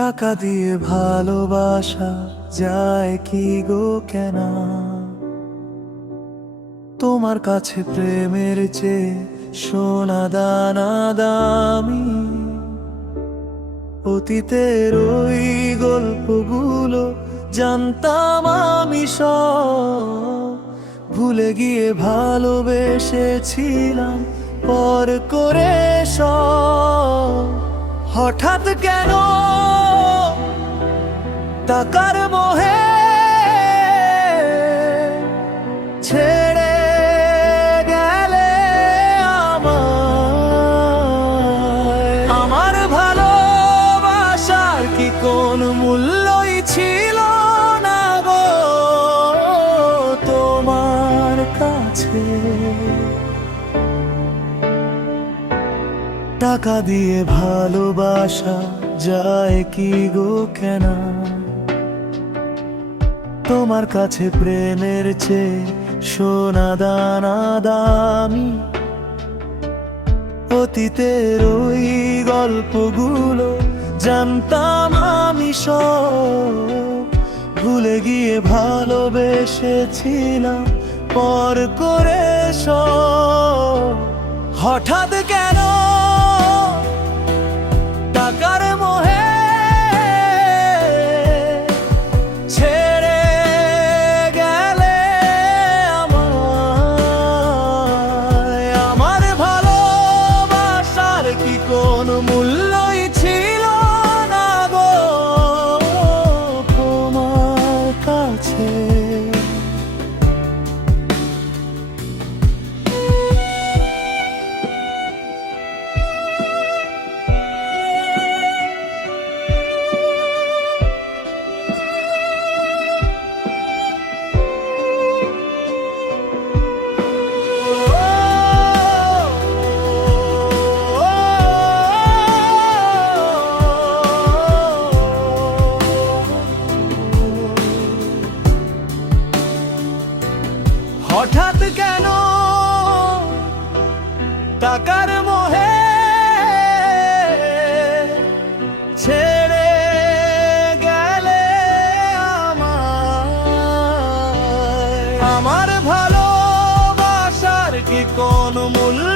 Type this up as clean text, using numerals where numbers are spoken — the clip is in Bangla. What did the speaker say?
টাকা দিয়ে ভালোবাসা যায় কি গো কেনা? তোমার কাছে প্রেমের চেয়ে সোনা দানা দামি। অতীতের ওই গল্পগুলো জানতাম আমি সব, ভুলে গিয়ে ভালোবেসেছিলাম পর করে সব। হঠাৎ কেন টাকার মোহে ছেড়ে গেলে আমায়? আমার ভালোবাসার কি কোন মূল্যই ছিল না গো তোমার কাছে? টাকা দিয়ে ভালোবাসা যায় কি গো কেনা? তোমার কাছে প্রেমের চেয়ে সোনা দানা দামি। অতীতের ওই গল্পগুলো জানতাম আমি সব, ভুলে গিয়ে ভালোবেসেছিলাম পর করে সব। হঠাৎ কেন টাকার মোহে ছেড়ে গেলে আমায়? আমার ভালোবাসার কি কোন মূল্যই ছিল না গো তোমার কাছে? হঠাৎ কেন টাকার মোহে ছেড়ে গেলে আমায়? আমার ভালোবাসার কি কোন মূল্য